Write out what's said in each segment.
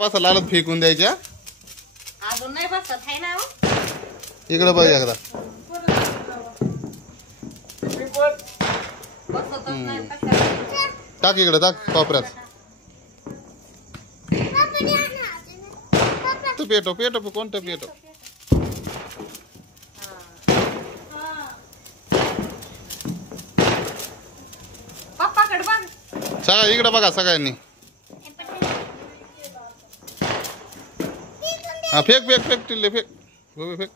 पासा लालच फेकून द्यायच्या. अजून नाही बसत आहे ना. इकडे बघ एकदा. टाक इकडे टाक कोपऱ्यात. तू पेटो पेटो कोणतं पेटो. पप्पाकडे बघ. सगळ्या इकडे बघा सगळ्यांनी. हा फेक फेक फेक टिल्ले फेक फेक.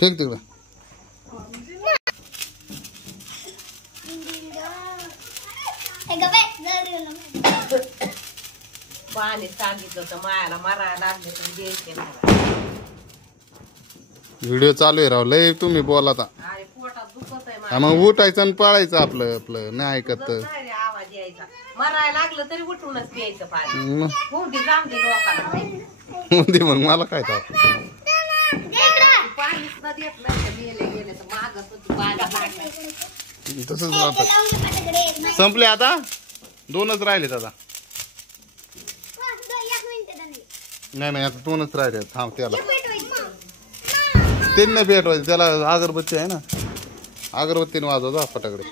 फेक तिकडे. पाणी सांगितलं तर मायाला मारायला लागले तर द्यायचे नाही. व्हिडिओ चालू आहे राव लय तुम्ही बोला आता. अरे पोटात दुखत आहे. मग उठायचं आणि पळायचं आपलं आपलं नाही ऐकत. आवाज यायचा. मरायला लागलं तरी उठूनच प्यायचं पाणी. मोठी जाम दे लोकांना. मग मला काय तर पाणीच न देत नाही. गेले गेले तर मागत होती पाणी. तसंच राहतात. संपले आता 2च राहिलेत आता. नाही नाही आता 2च राहिले. थांब त्याला ते नाही पेटवायचं त्याला. अगरबत्ती आहे ना अगरबत्तीने वाजवता फटाकडे.